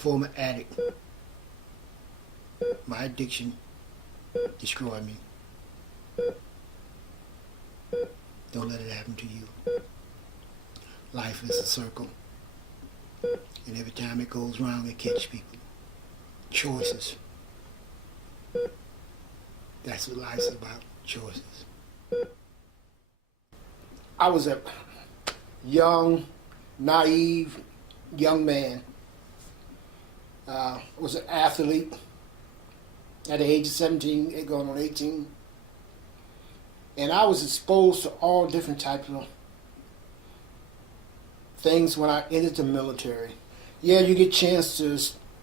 former addict. My addiction destroyed me. Don't let it happen to you. Life is a circle. And every time it goes round, it catches people. Choices. That's what life's about, choices. I was a young, naive young man. Was an athlete at the age of 17, going on 18. And I was exposed to all different types of things when I entered the military. Yeah, you get a chance to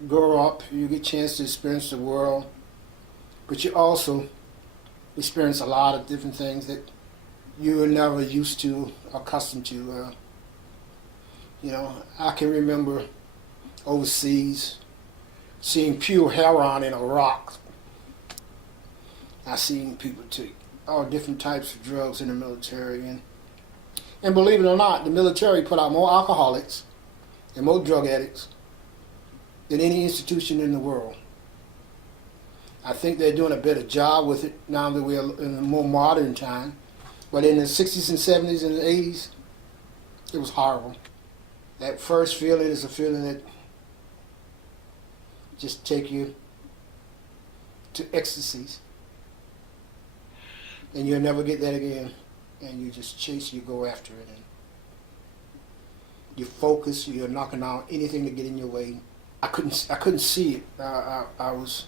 grow up, you get a chance to experience the world, but you also experience a lot of different things that you were never used to, accustomed to. I can remember overseas seeing pure heroin in a rock. I seen people take all different types of drugs in the military, and believe it or not, the military put out more alcoholics and more drug addicts than any institution in the world. I think they're doing a better job with it now that we're in a more modern time. But in the 60s and 70s and the 80s, it was horrible. That first feeling is a feeling that just take you to ecstasies. And you'll never get that again. And you just chase, you go after it. And you focus, you're knocking out anything to get in your way. I couldn't see it. I was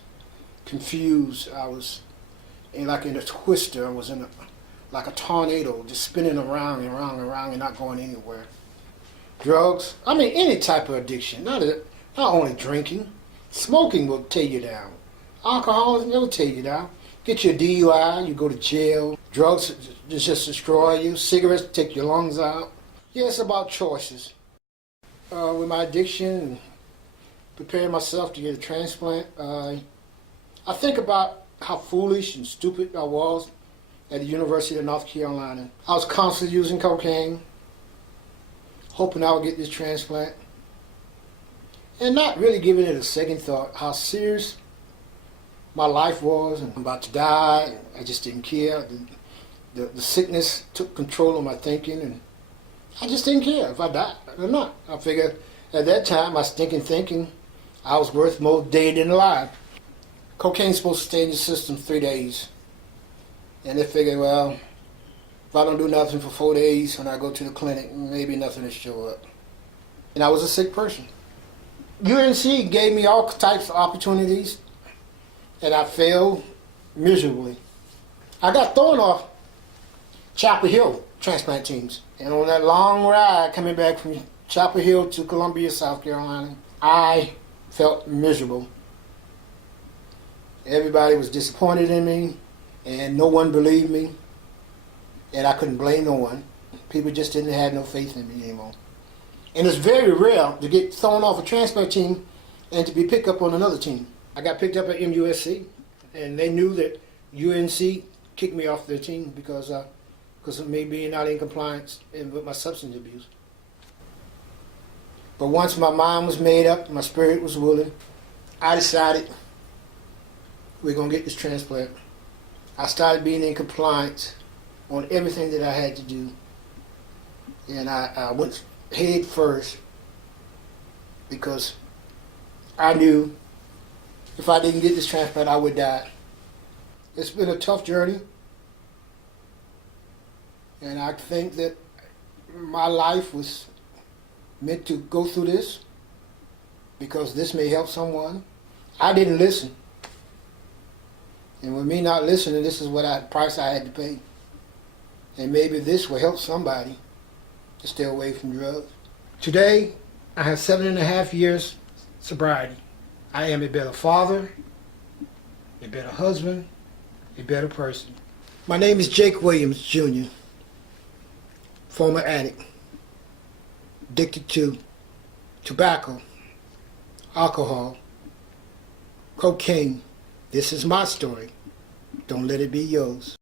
confused. I was like in a twister. I was in like a tornado, just spinning around and around and around and not going anywhere. Drugs, any type of addiction, not only drinking. Smoking will tear you down. Alcohol will tear you down. Get you a DUI, you go to jail. Drugs just destroy you. Cigarettes take your lungs out. Yeah, it's about choices. With my addiction and preparing myself to get a transplant, I think about how foolish and stupid I was at the University of North Carolina. I was constantly using cocaine, hoping I would get this transplant, and not really giving it a second thought how serious my life was, and I'm about to die. I just didn't care. The sickness took control of my thinking, and I just didn't care if I died or not. I figured at that time, my stinking thinking, I was worth more dead than alive. Cocaine's supposed to stay in your system 3 days. And they figured, well, if I don't do nothing for 4 days when I go to the clinic, maybe nothing will show up. And I was a sick person. UNC gave me all types of opportunities, and I failed miserably. I got thrown off Chapel Hill transplant teams. And on that long ride coming back from Chapel Hill to Columbia, South Carolina, I felt miserable. Everybody was disappointed in me, and no one believed me, and I couldn't blame no one. People just didn't have no faith in me anymore. And it's very rare to get thrown off a transplant team and to be picked up on another team. I got picked up at MUSC, and they knew that UNC kicked me off their team because of me being not in compliance with my substance abuse. But once my mind was made up, my spirit was willing, I decided we're going to get this transplant. I started being in compliance on everything that I had to do. And I went head first because I knew if I didn't get this transplant, I would die. It's been a tough journey. And I think that my life was meant to go through this because this may help someone. I didn't listen. And with me not listening, this is what price I had to pay. And maybe this will help somebody to stay away from drugs. Today, I have 7.5 years sobriety. I am a better father, a better husband, a better person. My name is Jake Williams, Jr., former addict, addicted to tobacco, alcohol, cocaine. This is my story. Don't let it be yours.